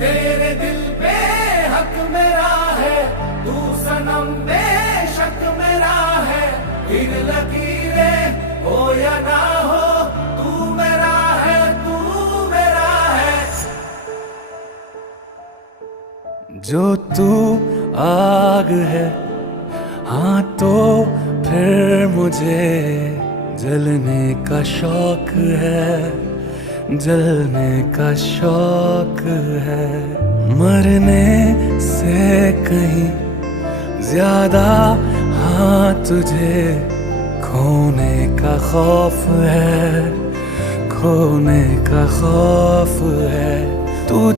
तेरे दिल पे हक मेरा है, तू सनम बेशक मेरा है। फिर लकीरें हो या ना हो, तू मेरा है, तू मेरा है। जो तू आग है, हाँ तो फिर मुझे जलने का शौक है, जलने का शौक है। मरने से कहीं ज्यादा हाँ तुझे खोने का खौफ है, खोने का खौफ है। तू